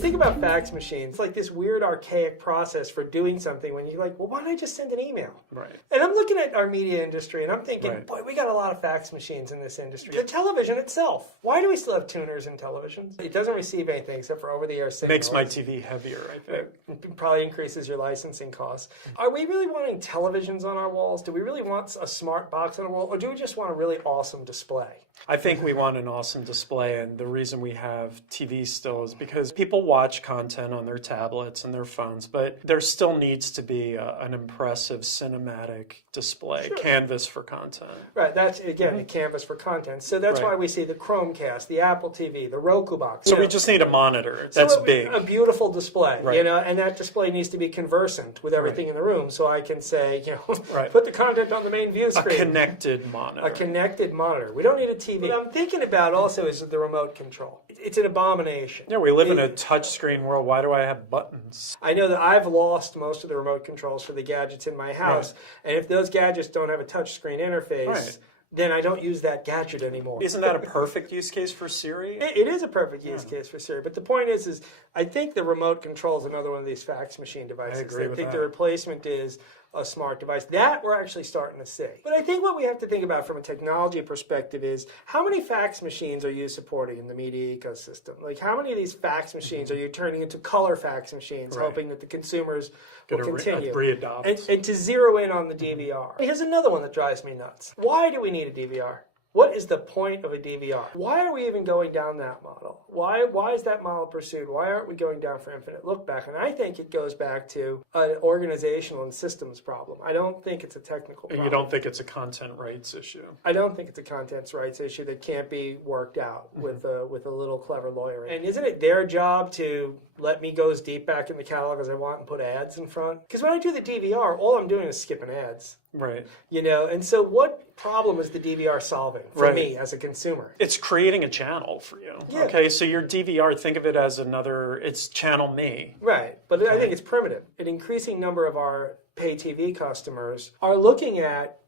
think about fax machines, it's like this weird archaic process for doing something when you're like, well, why don't I just send an email? Right. And I'm looking at our media industry and I'm thinking, Right. boy, we got a lot of fax machines in this industry. The television itself, why do we still have tuners in televisions? It doesn't receive anything except for over-the-air signals. Makes my TV heavier, I think. It probably increases your licensing costs. Are we really wanting televisions on our walls? Do we really want a smart box on our wall? Or do we just want a really awesome display? I think we want an awesome display, and the reason we have TVs still is because people watch content on their tablets and their phones, but there still needs to be an impressive cinematic display, Sure. canvas for content. Right, that's, again, a canvas for content. So that's Right. why we see the Chromecast, the Apple TV, the Roku box. So we just need a monitor that's big. A beautiful display, Right. and that display needs to be conversant with everything in the room, so I can say, Right. put the content on the main view screen. A connected monitor. A connected monitor. We don't need a TV. What I'm thinking about also is the remote control. It's an abomination. Yeah, we live in a touchscreen world. Why do I have buttons? I know that I've lost most of the remote controls for the gadgets in my house, and if those gadgets don't have a touchscreen interface, then I don't use that gadget anymore. Isn't that a perfect use case for Siri? It is a perfect use case for Siri, but the point is I think the remote control is another one of these fax machine devices. I agree with think that. the replacement is a smart device. That we're actually starting to see. But I think what we have to think about from a technology perspective is how many fax machines are you supporting in the media ecosystem? Like how many of these fax machines are you turning into color fax machines, hoping that the consumers will continue? Re-adopt. And to zero in on the DVR. Here's another one that drives me nuts. Why do we need a DVR? What is the point of a DVR? Why are we even going down that model? Why is that model pursued? Why aren't we going down for infinite look back? And I think it goes back to an organizational and systems problem. I don't think it's a technical problem. You don't think it's a content rights issue? I don't think it's a content rights issue that can't be worked out with a little clever lawyer. And isn't it their job to let me go as deep back in the catalog as I want and put ads in front? Because when I do the DVR, all I'm doing is skipping ads. Right. And so what problem is the DVR solving for me as a consumer? It's creating a channel for you. Yeah. Okay, so your DVR, think of it as it's channel me. Right, but I think it's primitive. An increasing number of our pay TV customers are looking at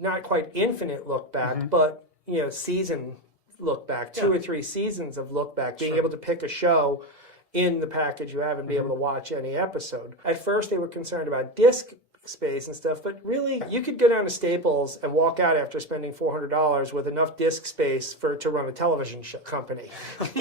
not quite infinite look back, but season look back, 2 or 3 seasons of look back, being able to pick a show in the package you have and be able to watch any episode. At first they were concerned about disc space and stuff, but really you could go down to Staples and walk out after spending $400 with enough disk space to run a television company.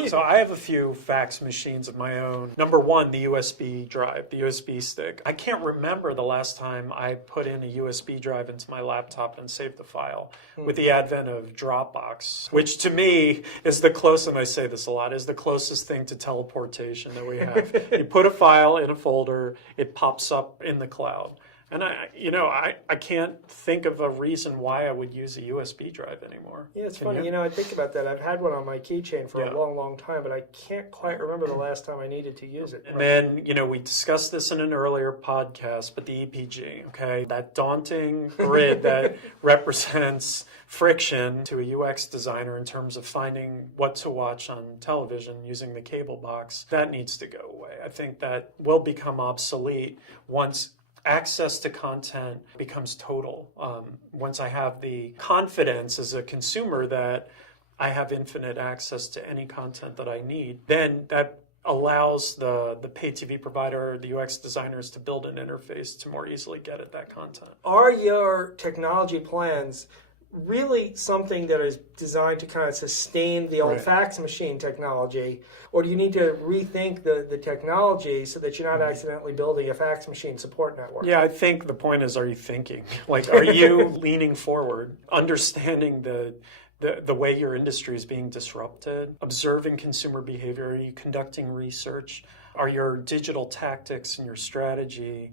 So I have a few fax machines of my own. Number one, the USB drive, the USB stick. I can't remember the last time I put in a USB drive into my laptop and saved the file. With the advent of Dropbox, which to me is the closest, and I say this a lot, is the closest thing to teleportation that we have. You put a file in a folder, it pops up in the cloud. And I can't think of a reason why I would use a USB drive anymore. Yeah, it's funny. I think about that. I've had one on my keychain for a long, long time, but I can't quite remember the last time I needed to use it. And then, we discussed this in an earlier podcast, but the EPG, okay, that daunting grid that represents friction to a UX designer in terms of finding what to watch on television using the cable box, that needs to go away. I think that will become obsolete once access to content becomes total. Once I have the confidence as a consumer that I have infinite access to any content that I need, then that allows the pay TV provider, the UX designers to build an interface to more easily get at that content. Are your technology plans really something that is designed to kind of sustain the old fax machine technology, or do you need to rethink the technology so that you're not accidentally building a fax machine support network? Yeah, I think the point is, are you thinking? Like, are you leaning forward, understanding the way your industry is being disrupted, observing consumer behavior? Are you conducting research? Are your digital tactics and your strategy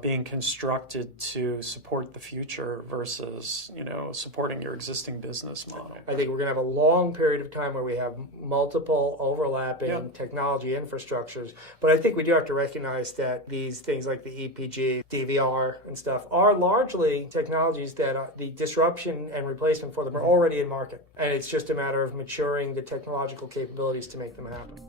being constructed to support the future versus, supporting your existing business model? I think we're going to have a long period of time where we have multiple overlapping technology infrastructures. But I think we do have to recognize that these things like the EPG, DVR, and stuff are largely technologies that the disruption and replacement for them are already in market. And it's just a matter of maturing the technological capabilities to make them happen.